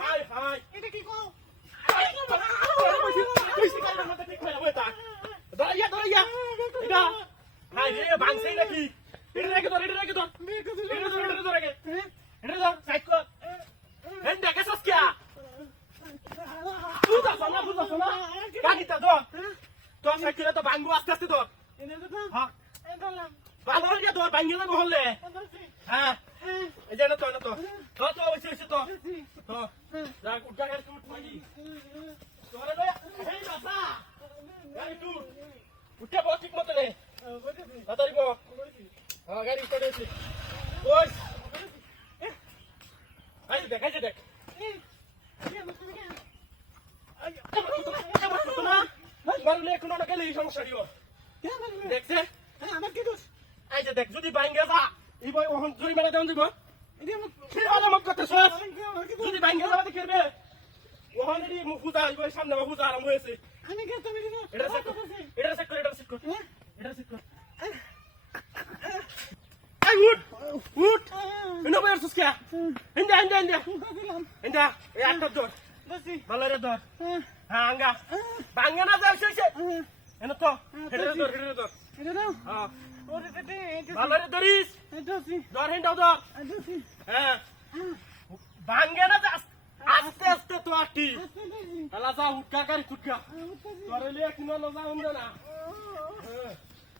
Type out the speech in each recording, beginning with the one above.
High এটা কি করো দরাইয়া দরাইয়া এটা। হাই রে ভাঙছেই নাকি? এটা রেখে ধর এটা রেখে ধর। এটা ধর এটা ধর রেখে এটা ধর সাইড কর। হেন দেখে সস্কিয়া তুই সোনা তুই সোনা কাকিটা ধর? তোর সাইড তো ভাঙবো আস্তে আস্তে ধর। হ্যাঁ। ভালো হয়ে ধর ভাঙিয়ে যাব হলে। হ্যাঁ। এই যে তো না তো? তো তো ওইসে ওইসে তো। তো যা উঠা গাড়ি তুই উঠ তোরে লয়া এই বাসা গাড়ি তুই উঠে বস ঠিক মতো রে। তাড়াতাড়ি বস। হ্যাঁ গাড়ি উঠে দিয়েছি ওই এই দেখ এই দেখ। মারলে কোনো না গেলে এই সমস্যা দিও দেখছে? এই যে দেখ যদি বাইঙ্গা যা এই বই ওহন জুরি মেলা দেন দিব? আরে মত করতে সস যদি বাইঙ্গা যাবে তো করবে ওহন এদি মুফুজা বই সামনে মুফুজা আরম্ভ হয়েছে এটা সেট কর এটা সেট কর এটা সেট কর এটা সেট কর এই উঠ উঠ এনে বই আর সুস্কিয়া ইন্দা ইন্দা ইন্দা ইন্দা এই আটটা দর ভালো রে দর হ্যাঁ আঙ্গা বাঙ্গা না যাও শেষে এনে তো হেডে দর হেডে দর হ্যাঁ ভালো রে দরিস দর হেন্ডাও দর হ্যাঁ। বাঙ্গা না আস্তে আস্তে তো আটি। আলা যা উঠকা গাড়ি কুটকা তোরে লিয়ে কিনো না যা উন্দে না। হ্যাঁ।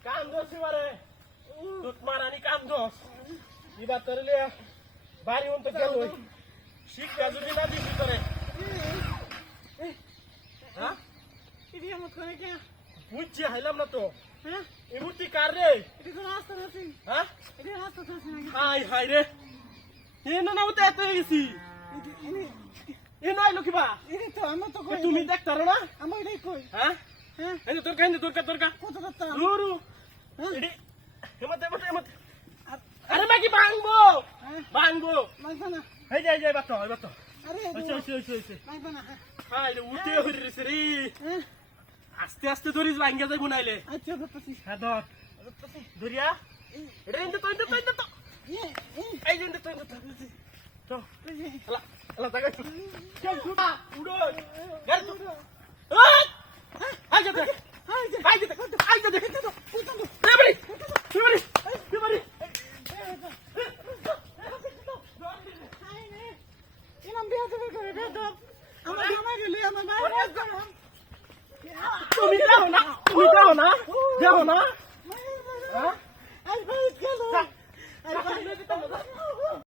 কাম দোস এবারে তুত মারানি কাম দোস এবার তোরে লিয়ে বাড়ি উন্ত গেল শিক্ষা যদি না দিবি তোরে। হ্যাঁ? বুঝছি হাইলাম না তো। এই মূর্তি কার রে? হ্যাঁ? হাই হাই রে। এ না না উতে এত হয়ে গেছি। এ নয় লক্ষ্মীবা এ তুমি দেখতারো না? হ্যাঁ? এই যে তোর কাহিনী তোর কা তোর কা। রুরু এডি। হেমতে হেমতে হেমতে আরে মাকি ভাঙবো? ভাঙবো। এই যে এই যে এবার তো এবার তো হইছে হইছে হইছে হইছে হাই রে উঠে হইছে রে আস্তে আস্তে ধরিস ভাঙ্গা যাইব নাইলে। হ্যাঁ ধর। ধরিয়া। এটা ইন্দে তো ইন্দে তো ইন্দে তো এই যে ইন্দে তো ইন্দে তো আলা আলা জায়গা চল শুটা উড়ো গাড়ি তো আই যা দেখ আই যা দেখ আই যা দেখ এবারে এবারে এবারে তুমি যাও না তুমি যাও না যাও না হ্যাঁ 哎呀，天哪！哎呀，你？